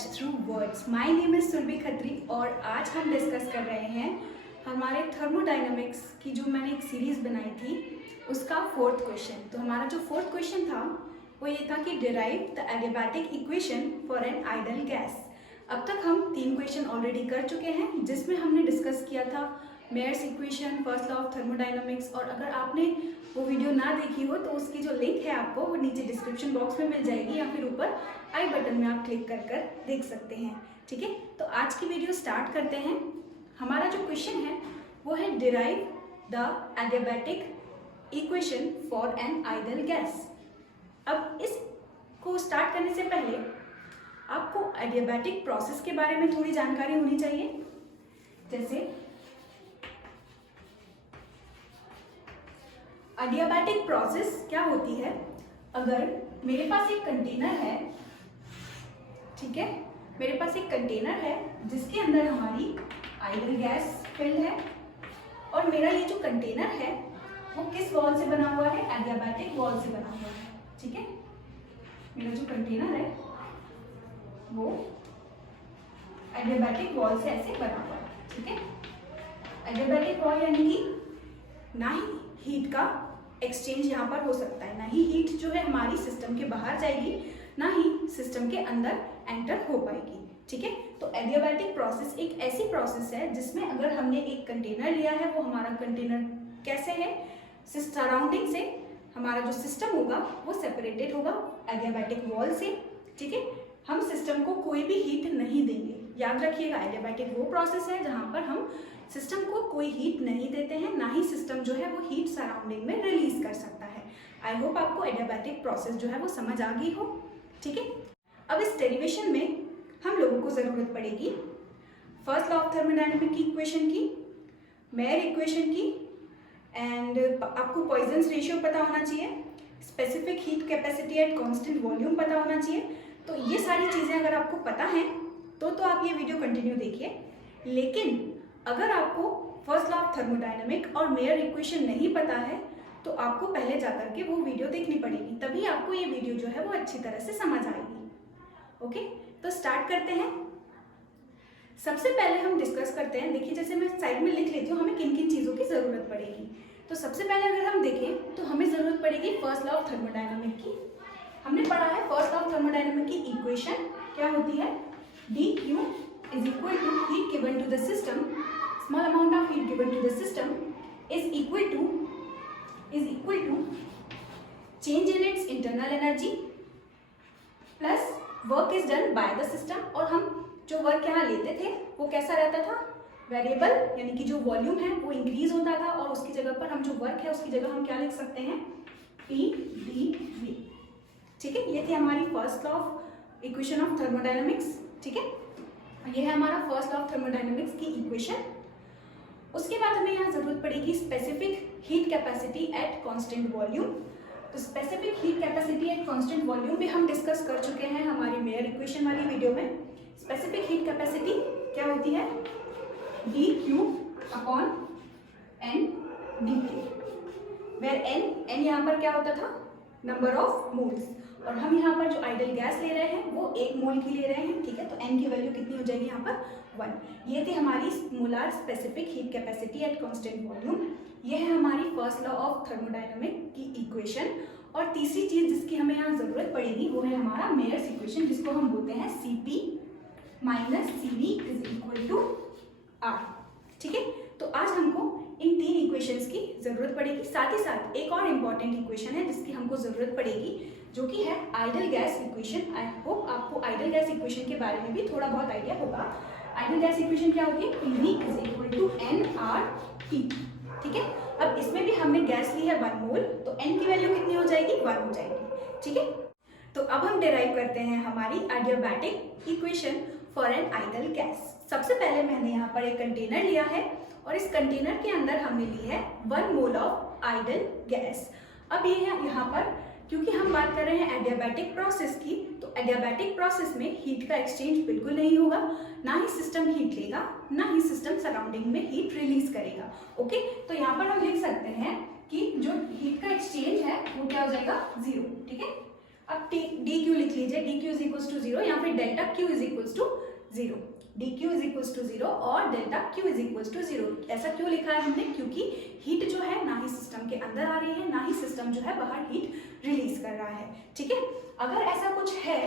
Knowledge through words. My name is Surbhi Khatri और आज हम डिस्कस कर रहे हैं हमारे थर्मोडायनामिक्स की जो मैंने एक सीरीज़ बनाई थी उसका फोर्थ क्वेश्चन। तो हमारा जो फोर्थ क्वेश्चन था वो ये था कि derive the adiabatic equation for an ideal gas. अब तक हम 3 क्वेश्चन ऑलरेडी कर चुके हैं जिसमें हमने डिस्कस किया था Mayer's equation, first law of thermodynamics. और अगर आपने वो वीडियो ना देखी हो तो उसकी जो लिंक है आपको वो नीचे डिस्क्रिप्शन बॉक्स में मिल जाएगी या फिर ऊपर आई बटन में आप क्लिक कर कर देख सकते हैं। ठीक है, तो आज की वीडियो स्टार्ट करते हैं। हमारा जो क्वेश्चन है वो है derive the adiabatic equation for an ideal gas. अब इसको स्टार्ट करने से पहले आपको एडियाबैटिक प्रोसेस के बारे में थोड़ी जानकारी होनी चाहिए। जैसे एडियाबैटिक प्रोसेस क्या होती है, अगर मेरे पास एक कंटेनर है, ठीक है, मेरे पास एक कंटेनर है जिसके अंदर हमारी आइडल गैस फिल है और मेरा ये जो कंटेनर है वो किस वॉल से बना हुआ है, एडियाबैटिक वॉल से बना हुआ है। ठीक है, मेरा जो कंटेनर है वो एडियाबैटिक वॉल से ऐसे बना हुआ है। ठीक है, एडियाबैटिक वॉल यानी कि ना ही हीट का एक्सचेंज यहाँ पर हो सकता है, ना ही हीट जो है हमारी सिस्टम के बाहर जाएगी, ना ही सिस्टम के अंदर एंटर हो पाएगी। ठीक है, तो एडियाबैटिक प्रोसेस एक ऐसी प्रोसेस है जिसमें अगर हमने एक कंटेनर लिया है, वो हमारा कंटेनर कैसे है, सराउंडिंग से हमारा जो सिस्टम होगा वो सेपरेटेड होगा एडियाबैटिक वॉल से। ठीक है, हम सिस्टम को कोई भी हीट नहीं देंगे। याद रखिएगा, एडियाबैटिक वो प्रोसेस है जहाँ पर हम सिस्टम को कोई हीट नहीं देते हैं, ना ही सिस्टम जो है वो हीट सराउंडिंग में रिलीज कर सकता है। आई होप आपको एडियाबैटिक प्रोसेस जो है वो समझ आ गई हो। ठीक है, अब इस डेरिवेशन में हम लोगों को ज़रूरत पड़ेगी फर्स्ट लॉ ऑफ थर्मोडायनामिक की इक्वेशन की, मेयर इक्वेशन की, एंड आपको पॉइजन्स रेशियो पता होना चाहिए, specific heat capacity at constant volume पता होना चाहिए। तो ये सारी चीज़ें अगर आपको पता हैं तो आप ये वीडियो कंटिन्यू देखिए। लेकिन अगर आपको फर्स्ट लॉ ऑफ थर्मोडायनामिक और मेयर इक्वेशन नहीं पता है तो आपको पहले जाकर के वो वीडियो देखनी पड़ेगी, तभी आपको ये वीडियो जो है वो अच्छी तरह से समझ आएगी। ओके, तो स्टार्ट करते हैं। सबसे पहले हम डिस्कस करते हैं, देखिए जैसे मैं साइड में लिख लेती हूँ हमें किन किन चीज़ों की ज़रूरत पड़ेगी। तो सबसे पहले अगर हम देखें तो हमें ज़रूरत पड़ेगी फर्स्ट लॉ ऑफ थर्मोडायनामिक की। हमने पढ़ा है फर्स्ट लॉ ऑफ थर्मोडायनामिक की इक्वेशन क्या होती है, dq is equal to heat given to the system, small amount of heat given to the system is equal to change in its internal energy plus work is done by the system। और हम जो work यहाँ लेते थे वो कैसा रहता था, वेरिएबल, यानी कि जो वॉल्यूम है वो इंक्रीज होता था और उसकी जगह पर हम जो वर्क है उसकी जगह हम क्या लिख सकते हैं, PdV। ठीक है, ये थी हमारी first law of equation of thermodynamics. ठीक है, ये है हमारा फर्स्ट लॉ ऑफ थर्मोडायनामिक्स की इक्वेशन। उसके बाद हमें यहाँ जरूरत पड़ेगी specific heat capacity at constant volume. तो specific heat capacity at constant volume भी हम डिस्कस कर चुके हैं हमारी मेयर इक्वेशन वाली वीडियो में। स्पेसिफिक हीट कैपेसिटी क्या होती है, dq upon n dt, where n यहाँ पर क्या होता था, नंबर ऑफ मोल्स, और हम यहाँ पर जो आइडल गैस ले रहे हैं वो 1 मोल की ले रहे हैं। ठीक है, तो n की वैल्यू कितनी हो जाएगी यहाँ पर 1। ये थी हमारी molar specific heat capacity at constant volume. ये है हमारी फर्स्ट लॉ ऑफ थर्मोडायनामिक की इक्वेशन। और तीसरी चीज जिसकी हमें यहाँ जरूरत पड़ेगी वो है हमारा मेयर्स इक्वेशन, जिसको हम बोलते हैं Cp minus Cv is equal to R। ठीक है, तो आज हमको इन 3 इक्वेशंस की जरूरत पड़ेगी। साथ ही साथ एक और इम्पॉर्टेंट इक्वेशन है जिसकी हमको जरूरत पड़ेगी, जो कि है आइडल गैस इक्वेशन। आई होप आपको आइडल गैस इक्वेशन के बारे में भी थोड़ा बहुत आइडिया होगा। आइडल गैस इक्वेशन क्या होगी, PV is equal to nRT। ठीक है, अब इसमें भी हमने गैस ली है 1 मोल, तो n की वैल्यू कितनी हो जाएगी, 1 हो जाएगी। ठीक है, तो अब हम डिराइव करते हैं हमारी adiabatic equation for an ideal gas. सबसे पहले मैंने यहाँ पर एक कंटेनर लिया है और इस कंटेनर के अंदर हमने ली है 1 मोल ऑफ आइडल गैस। अब ये है यहाँ पर, क्योंकि हम बात कर रहे हैं एडियाबैटिक प्रोसेस की, तो एडियाबैटिक प्रोसेस में हीट का एक्सचेंज बिल्कुल नहीं होगा, ना ही सिस्टम हीट लेगा, ना ही सिस्टम सराउंडिंग में हीट रिलीज करेगा। ओके, तो यहाँ पर हम लिख सकते हैं कि जो हीट का एक्सचेंज है वो क्या हो जाएगा, 0। ठीक है, अब डी क्यू लिख लीजिए, d q is equals to 0 या फिर delta q is equals to 0। D q is equals to 0 और delta q is equals to 0। ऐसा क्यों लिखा है हमने? क्योंकि हीट जो है ना ही सिस्टम के अंदर आ रही है, ना ही सिस्टम जो है बाहर हीट रिलीज कर रहा है। ठीक है, अगर ऐसा कुछ है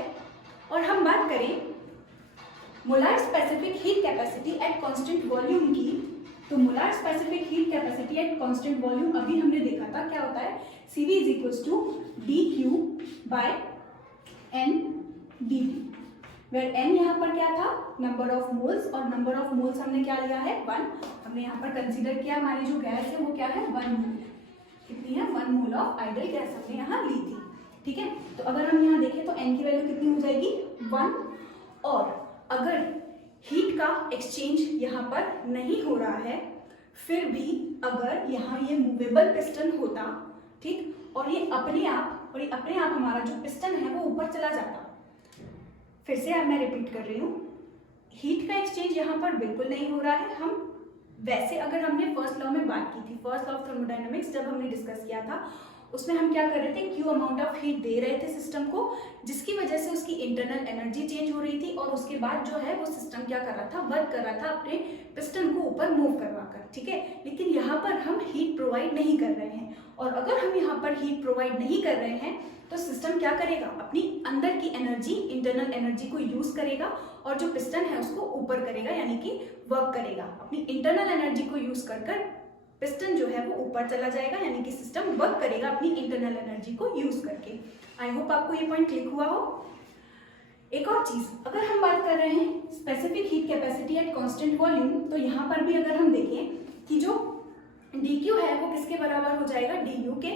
और हम बात करें molar specific heat capacity at constant volume की, तो molar specific heat capacity at constant volume अभी हमने देखा था क्या होता है, CV is equals to dQ by n dt, where n यहाँ पर क्या था, नंबर ऑफ मोल्स, और नंबर ऑफ मोल्स हमने क्या लिया है 1। हमने यहाँ पर कंसीडर किया हमारी जो गैस है वो क्या है 1 मोल, कितनी है 1 मोल ऑफ आइडल गैस हमने यहाँ ली थी। ठीक है, तो अगर हम यहाँ देखें तो n की वैल्यू कितनी हो जाएगी 1, और अगर हीट का एक्सचेंज यहाँ पर नहीं हो रहा है, फिर भी अगर यहाँ ये मूवेबल पिस्टन होता, ठीक, और ये अपने आप हमारा जो पिस्टन है वो ऊपर चला जाता। फिर से अब मैं रिपीट कर रही हूँ, हीट का एक्सचेंज यहाँ पर बिल्कुल नहीं हो रहा है। हम वैसे अगर हमने फर्स्ट लॉ में बात की थी, फर्स्ट लॉ ऑफ थर्मोडायनामिक्स जब हमने डिस्कस किया था, उसमें हम क्या कर रहे थे, क्यू अमाउंट ऑफ हीट दे रहे थे सिस्टम को, जिसकी वजह से उसकी इंटरनल एनर्जी चेंज हो रही थी, और उसके बाद जो है वो सिस्टम क्या कर रहा था, वर्क कर रहा था अपने पिस्टन को ऊपर मूव करवाकर। ठीक है, लेकिन यहाँ पर हम हीट प्रोवाइड नहीं कर रहे हैं, और अगर हम यहाँ पर हीट प्रोवाइड नहीं कर रहे हैं तो सिस्टम क्या करेगा, अपनी अंदर की एनर्जी, इंटरनल एनर्जी को यूज करेगा और जो पिस्टन है उसको ऊपर करेगा, यानी कि वर्क करेगा। अपनी इंटरनल एनर्जी को यूज कर पिस्टन जो है वो ऊपर चला जाएगा, यानी कि सिस्टम वर्क करेगा अपनी इंटरनल एनर्जी को यूज करके। आई होप आपको ये पॉइंट क्लिक हुआ हो। एक और चीज, अगर हम बात कर रहे हैं specific heat capacity at constant volume, तो यहाँ पर भी अगर हम देखें कि जो dQ है वो किसके बराबर हो जाएगा, du के।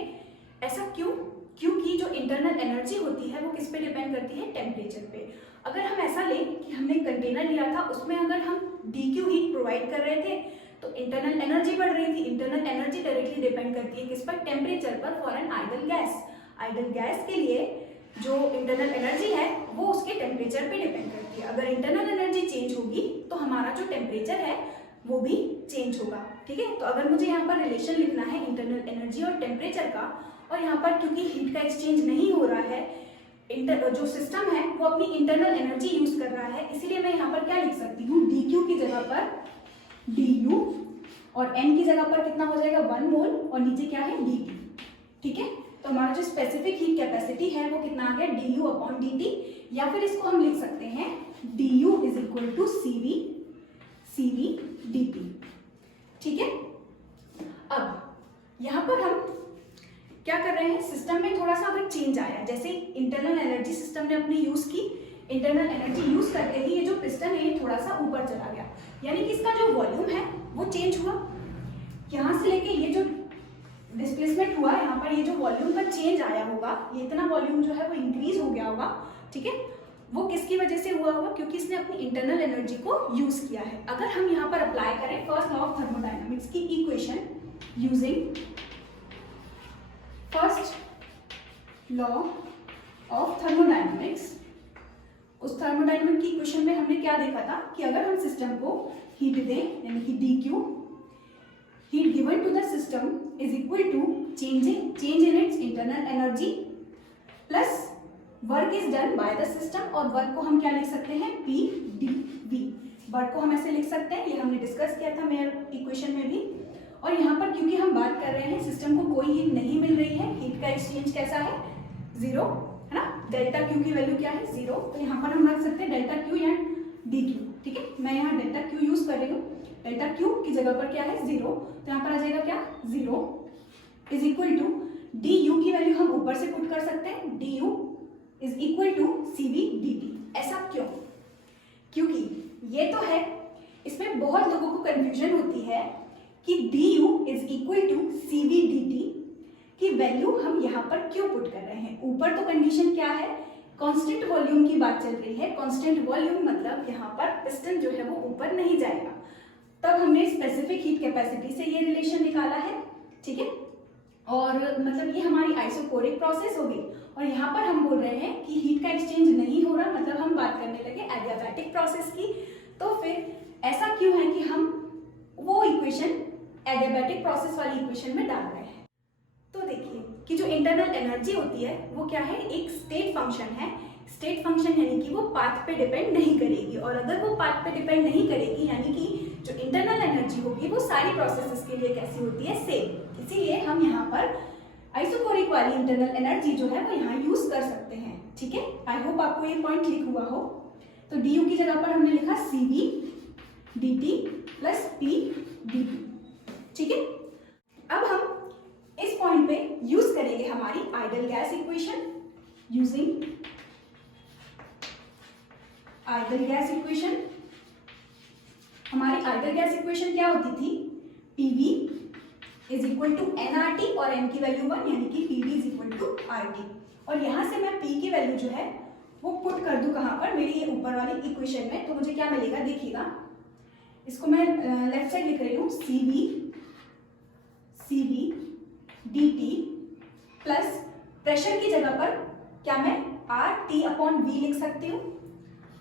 ऐसा क्यों? क्योंकि जो इंटरनल एनर्जी होती है वो किस पे डिपेंड करती है, टेम्परेचर पे। अगर हम ऐसा लें कि हमने कंटेनर लिया था, उसमें अगर हम dQ हीट प्रोवाइड कर रहे थे तो इंटरनल एनर्जी बढ़ रही थी। इंटरनल एनर्जी डायरेक्टली डिपेंड करती है किस पर, टेम्परेचर पर, for an ideal gas. Ideal gas के लिए जो इंटरनल एनर्जी है वो उसके टेम्परेचर पे डिपेंड करती है। अगर इंटरनल एनर्जी चेंज होगी तो हमारा जो टेम्परेचर है वो भी चेंज होगा। ठीक है, तो अगर मुझे यहाँ पर रिलेशन लिखना है इंटरनल एनर्जी और टेम्परेचर का, और यहाँ पर क्योंकि हीट का एक्सचेंज नहीं हो रहा है, जो सिस्टम है वो अपनी इंटरनल एनर्जी यूज कर रहा है, इसीलिए मैं यहाँ पर क्या लिख सकती हूँ, dQ की जगह पर du, और n की जगह पर कितना हो जाएगा 1 मोल, और नीचे क्या है dt। ठीक है, तो हमारा जो स्पेसिफिक हीट कैपेसिटी है वो कितना आ गया, du अपॉन dt, या फिर इसको हम लिख सकते हैं du is equal to CV dt। ठीक है, अब यहाँ पर हम क्या कर रहे हैं, सिस्टम में थोड़ा सा अगर चेंज आया, जैसे इंटरनल एनर्जी सिस्टम ने अपनी यूज की, इंटरनल एनर्जी यूज करते ही ये जो पिस्टन है ये थोड़ा सा ऊपर चला गया, यानी कि इसका जो वॉल्यूम है वो चेंज हुआ। यहाँ से लेके ये जो डिस्प्लेसमेंट हुआ, यहाँ पर ये जो वॉल्यूम का चेंज आया होगा, ये इतना वॉल्यूम जो है वो इंक्रीज हो गया होगा। ठीक है, वो किसकी वजह से हुआ होगा, क्योंकि इसने अपनी इंटरनल एनर्जी को यूज किया है। अगर हम यहाँ पर अप्लाई करें फर्स्ट लॉ ऑफ थर्मोडायनामिक्स की equation using first law of thermodynamics, उस थर्मोडायनामिक की इक्वेशन में हमने क्या देखा था कि अगर हम सिस्टम को हीट दें, यानी कि dQ, heat given to the system is equal to change in its internal energy plus work is done by the system, और वर्क को हम क्या लिख सकते हैं, PdV। वर्क को हम ऐसे लिख सकते हैं, ये हमने डिस्कस किया था मेरे इक्वेशन में भी। और यहाँ पर क्योंकि हम बात कर रहे हैं सिस्टम को कोई हीट नहीं मिल रही है, हीट का एक्सचेंज कैसा है, 0 है ना, डेल्टा क्यू की वैल्यू क्या है 0, तो यहाँ पर हम रख सकते हैं डेल्टा क्यू या dQ। ठीक है, मैं यहाँ डेल्टा क्यू यूज कर रही हूँ, डेल्टा क्यू की जगह पर क्या है 0, तो यहाँ पर आ जाएगा क्या 0 इज इक्वल टू du की वैल्यू हम ऊपर से पुट कर सकते हैं, du is equal to CV dt। ऐसा क्यों? क्योंकि ये तो है, इसमें बहुत लोगों को कंफ्यूजन होती है कि du is equal to CV dt की वैल्यू हम यहाँ पर क्यों पुट कर रहे हैं। ऊपर तो कंडीशन क्या है, कांस्टेंट वॉल्यूम की बात चल रही है। कांस्टेंट वॉल्यूम मतलब यहाँ पर पिस्टन जो है वो ऊपर नहीं जाएगा, तब हमने स्पेसिफिक हीट कैपेसिटी से ये रिलेशन निकाला है। ठीक है, और मतलब ये हमारी आइसोकोरिक प्रोसेस होगी, और यहाँ पर हम बोल रहे हैं कि हीट का एक्सचेंज नहीं हो रहा, मतलब हम बात करने लगे एडियाबैटिक प्रोसेस की। तो फिर ऐसा क्यों है कि हम वो इक्वेशन एडियाबैटिक प्रोसेस वाली इक्वेशन में डाल रहे हैं। तो देखिए, कि जो इंटरनल एनर्जी होती है वो क्या है, एक स्टेट फंक्शन है। स्टेट फंक्शन यानी कि वो पाथ पे डिपेंड नहीं करेगी, और अगर वो पाथ पे डिपेंड नहीं करेगी यानी कि जो इंटरनल एनर्जी होगी वो सारी प्रोसेसेस के लिए कैसी होती है, सेम। इसीलिए हम यहाँ पर आइसोकोरिक वाली इंटरनल एनर्जी जो है वो यहाँ यूज कर सकते हैं। ठीक है, आई होप आपको ये पॉइंट क्लिक हुआ हो। तो डी यू की जगह पर हमने लिखा C V D T plus P D T. ठीक है, अब हम इस पॉइंट पे यूज करेंगे हमारी ideal gas equation. Using ideal gas equation, हमारी आइडियल गैस इक्वेशन क्या होती थी, PV is equal to nRT और एन की वैल्यू 1 यानी कि PV is equal to RT. और यहां से मैं पी की वैल्यू जो है वो पुट कर दूं कहां पर, मेरी ये ऊपर वाली इक्वेशन में। तो मुझे क्या मिलेगा, देखिएगा, इसको मैं लेफ्ट साइड लिख रही हूँ, C V D T plus pressure की जगह पर क्या मैं आर टी अपॉन वी लिख सकती हूँ,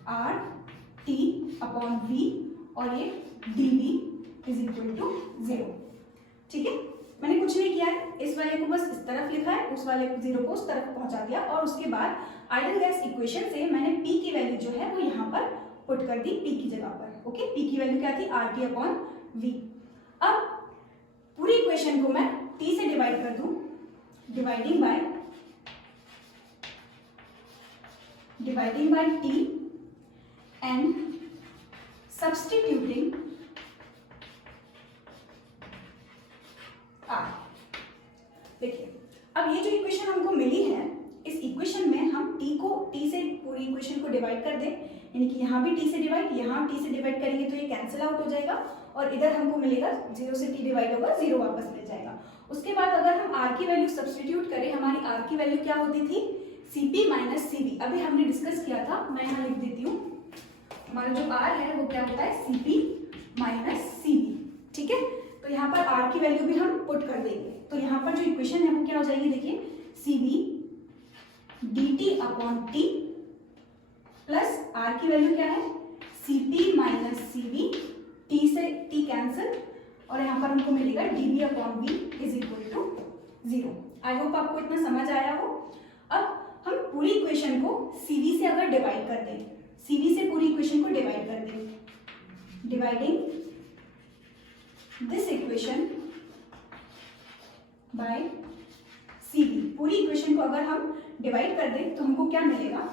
आर टी अपॉन वी, और ये d v is equal to 0। ठीक है, मैंने कुछ नहीं किया है, इस वाले को बस इस तरफ लिखा है, उस वाले को 0 को उस तरफ पहुंचा दिया, और उसके बाद आइडियल गैस इक्वेशन से मैंने P की वैल्यू जो है वो यहाँ पर पुट कर दी P की जगह पर। ओके, P की वैल्यू क्या थी, आर टी अपॉन वी। अब पूरी इक्वेशन को मैं T से डिवाइड कर दूं, dividing by T and substituting R. देखिए, अब ये जो इक्वेशन हमको मिली है, इस इक्वेशन में हम T से पूरी इक्वेशन को डिवाइड कर दें, यानी कि यहाँ भी T से डिवाइड, यहाँ T से डिवाइड करेंगे तो ये कैंसिल आउट हो जाएगा, और इधर हमको मिलेगा 0 से T डिवाइड होगा, 0 वापस मिल जाएगा। उसके बाद अगर हम R की वैल्यू सब्स्टिट्यूट करें, हमारी R की वैल्यू क्या होती थी, Cp माइनस Cv। अभी हमने डिस्कस किया था, मैं यहाँ लिख देती हूँ, हमारा जो R है वो क्या होता है, Cp माइनस Cv। ठीक है, तो यहाँ पर R की वैल्यू भी हम पुट कर देंगे, तो यहाँ पर जो इक्वेशन है वो क्या हो जाएगी, देखिए, Cv dt upon T plus R की वैल्यू क्या है, Cp माइनस Cv, T से T कैंसिल, और यहाँ पर हमको मिलेगा dv upon v is equal to 0। I hope आपको इतना समझ आया हो। अब हम पूरी इक्वेशन को Cv से अगर डिवाइड कर दें, Cv से पूरी इक्वेशन को डिवाइड कर दें, dividing this equation by Cv, पूरी इक्वेशन को अगर हम डिवाइड कर दें तो हमको क्या मिलेगा,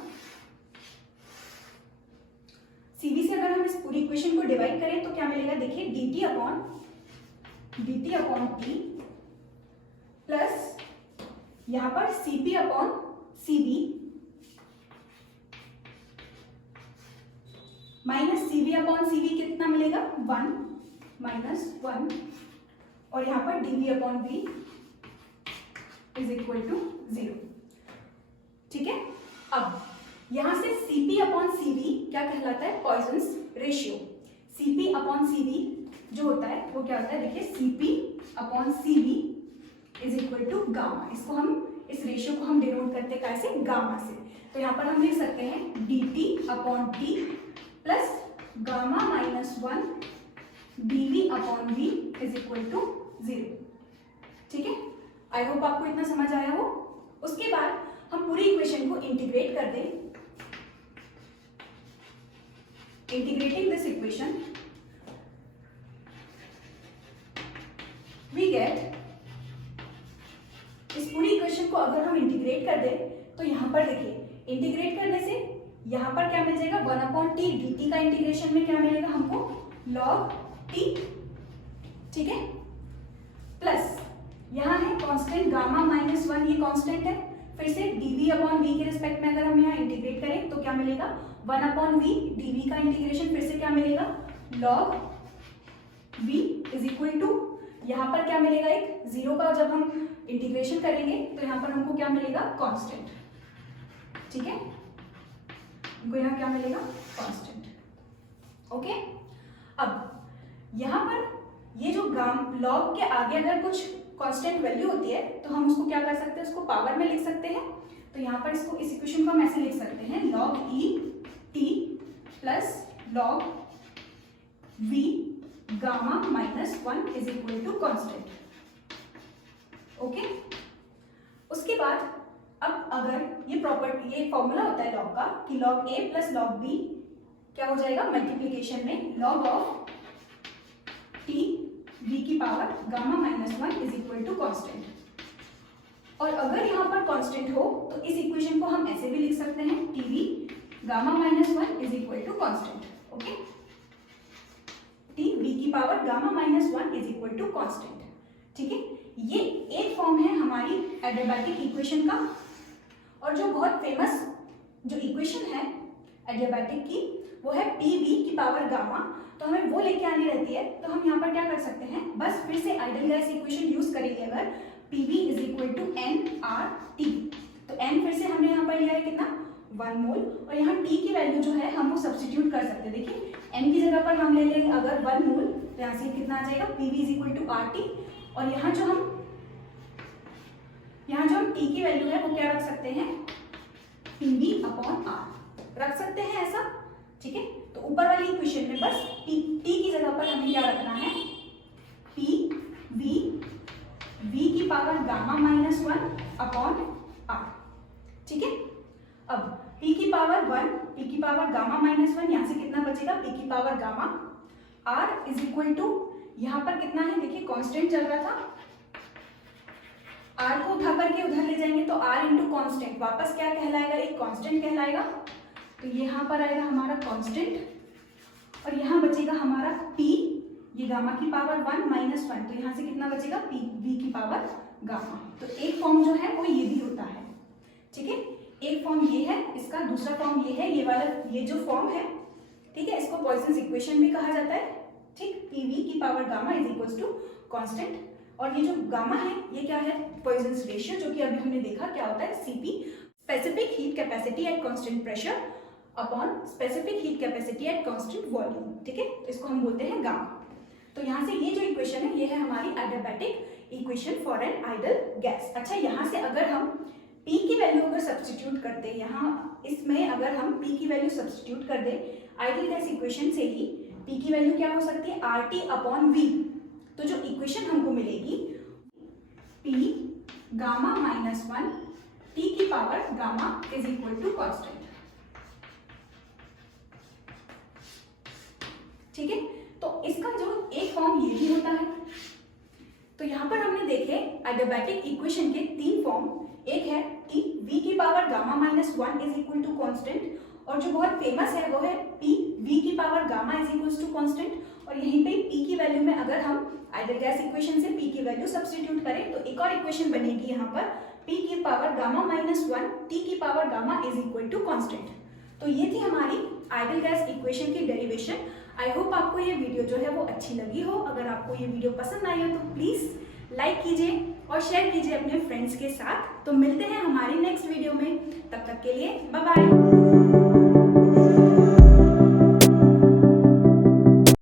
Cv से अगर हम इस पूरी इक्वेशन को डिवाइड करें तो क्या मिलेगा, देखिए, dt अपॉन T प्लस यहां पर Cp upon Cv minus Cv upon Cv कितना मिलेगा, 1 माइनस 1, और यहाँ पर dv upon v is equal to 0। ठीक है, अब यहां से Cp अपॉन Cv क्या कहलाता है, Poisson's ratio. Cp upon Cv जो होता है वो क्या होता है, देखिए, Cp upon Cv is equal to gamma. इसको हम, इस रेशियो को हम डिनोट करते हैं कैसे, गामा से। तो यहाँ पर हम लिख सकते हैं dt upon T plus gamma minus 1 dv upon v is equal to 0। ठीक है, आई होप आपको इतना समझ आया हो। उसके बाद हम पूरी इक्वेशन को इंटीग्रेट कर दें, integrating this equation we get, इस पूरी इक्वेशन को अगर हम इंटीग्रेट कर दें तो यहाँ पर देखिए, इंटीग्रेट करने से यहाँ पर क्या मिल जाएगा, 1 अपॉन टी, dt का इंटीग्रेशन में क्या मिलेगा हमको, log t। ठीक है, प्लस यहाँ है कांस्टेंट गामा माइनस 1, ये कांस्टेंट है। फिर से dv अपॉन v के रिस्पेक्ट में अगर हम यहाँ इंटीग्रेट करें तो क्या मिलेगा, 1 अपॉन v, dv का इंटीग्रेशन फिर से क्या मिलेगा, log v is equal to, यहाँ पर क्या मिलेगा, एक 0 का जब हम इंटीग्रेशन करेंगे तो यहाँ पर हमको क्या मिलेगा, कांस्टेंट। ठीक है, हमको यहाँ क्या मिलेगा, कांस्टेंट। ओके, अब यहाँ पर ये जो log के आगे अगर कुछ कांस्टेंट वैल्यू होती है तो हम उसको क्या कर सकते हैं, उसको पावर में लिख सकते हैं। तो यहाँ पर इसको, इस इक्वेशन को हम ऐसे लिख सकते हैं, log e t plus log v gamma minus 1 is equal to constant. Okay, उसके बाद अब अगर ये फॉर्मूला होता है लॉग का कि log a plus log b क्या हो जाएगा, मल्टीप्लीकेशन में log ऑफ t b की power gamma minus 1 is equal to constant. और अगर यहाँ पर कांस्टेंट हो तो इस इक्वेशन को हम ऐसे भी लिख सकते हैं T V gamma minus 1 is equal to constant. Okay, T B की power gamma minus 1 is equal to constant. ठीक है, ये एक फॉर्म है हमारी एडियाबैटिक इक्वेशन का। और जो बहुत फेमस जो इक्वेशन है एडियाबैटिक की वो है पी बी की पावर गामा। तो हमें वो लेके आनी रहती है, तो हम यहाँ पर क्या कर सकते हैं, बस फिर से आइडियल गैस इक्वेशन यूज करेंगे अगर PV is equal to nRT। तो n फिर से हमने यहाँ पर लिया है कितना, 1 मोल, और यहाँ T की वैल्यू जो है हम वो सब्स्टिट्यूट कर सकते हैं। देखिए n की जगह पर हम ले लेंगे अगर 1 मोल, तो यहाँ से कितना आ जाएगा, PV is equal to RT। और यहाँ जो हम T की वैल्यू है वो क्या रख सकते हैं, PV अपॉन R रख सकते हैं ऐसा। ठीक है, तो ऊपर वाली इक्वेशन में बस T की जगह पर हमें क्या रखना है, PV v की power gamma minus 1 upon r। ठीक है, अब p की पावर 1, p की पावर गामा माइनस 1, यहाँ से कितना बचेगा, p की power gamma. r is equal to यहाँ पर कितना है, देखिए कांस्टेंट चल रहा था, r को उठा करके उधर ले जाएंगे तो r इंटू कॉन्स्टेंट वापस क्या कहलाएगा, एक कांस्टेंट कहलाएगा। तो यहाँ पर आएगा हमारा कांस्टेंट, और यहाँ बचेगा हमारा p, ये गामा की पावर 1 माइनस 1, तो यहाँ से कितना बचेगा, पी वी की पावर गामा। तो एक फॉर्म जो है वो ये भी होता है। ठीक है, एक फॉर्म ये है इसका, दूसरा फॉर्म ये है, ये वाला ये जो फॉर्म है, ठीक है, इसको पॉइसन्स इक्वेशन भी कहा जाता है। ठीक, पी वी की power gamma is equals to constant, और ये जो गामा है ये क्या है, पॉइसन्स रेशियो, जो कि अभी हमने देखा क्या होता है, CP specific heat capacity at constant pressure upon specific heat capacity at constant volume. ठीक है, इसको हम बोलते हैं गामा। तो यहाँ से ये जो इक्वेशन है ये है हमारी adiabatic equation for an ideal gas. अच्छा, यहाँ से अगर हम P की वैल्यू अगर सब्स्टिट्यूट कर दे, यहाँ इसमें अगर हम P की वैल्यू सब्स्टिट्यूट कर दे आइडल गैस इक्वेशन से ही, P की वैल्यू क्या हो सकती है, RT अपॉन V। तो जो इक्वेशन हमको मिलेगी P गामा माइनस 1 T की power gamma is equal to constant. ठीक है, तो इसका जो एक फॉर्म ये भी होता है। तो यहाँ पर हमने देखे एडियाबैटिक इक्वेशन के 3 फॉर्म, एक है टी वी की power gamma minus 1 is equal to constant, और जो बहुत फेमस है वो है पी वी की power gamma is equal to constant. और यहीं पे पी की वैल्यू में अगर हम आइडल गैस इक्वेशन से पी की वैल्यू सब्स्टिट्यूट करें तो एक और इक्वेशन बनेगी यहाँ पर, पी की पावर गामा माइनस 1 टी की power gamma is equal to constant. तो ये थी हमारी आइडल गैस इक्वेशन की डेरिवेशन। आई होप आपको ये वीडियो जो है वो अच्छी लगी हो। अगर आपको ये वीडियो पसंद आई हो तो प्लीज़ लाइक कीजिए और शेयर कीजिए अपने फ्रेंड्स के साथ। तो मिलते हैं हमारी नेक्स्ट वीडियो में, तब तक के लिए बाय बाय।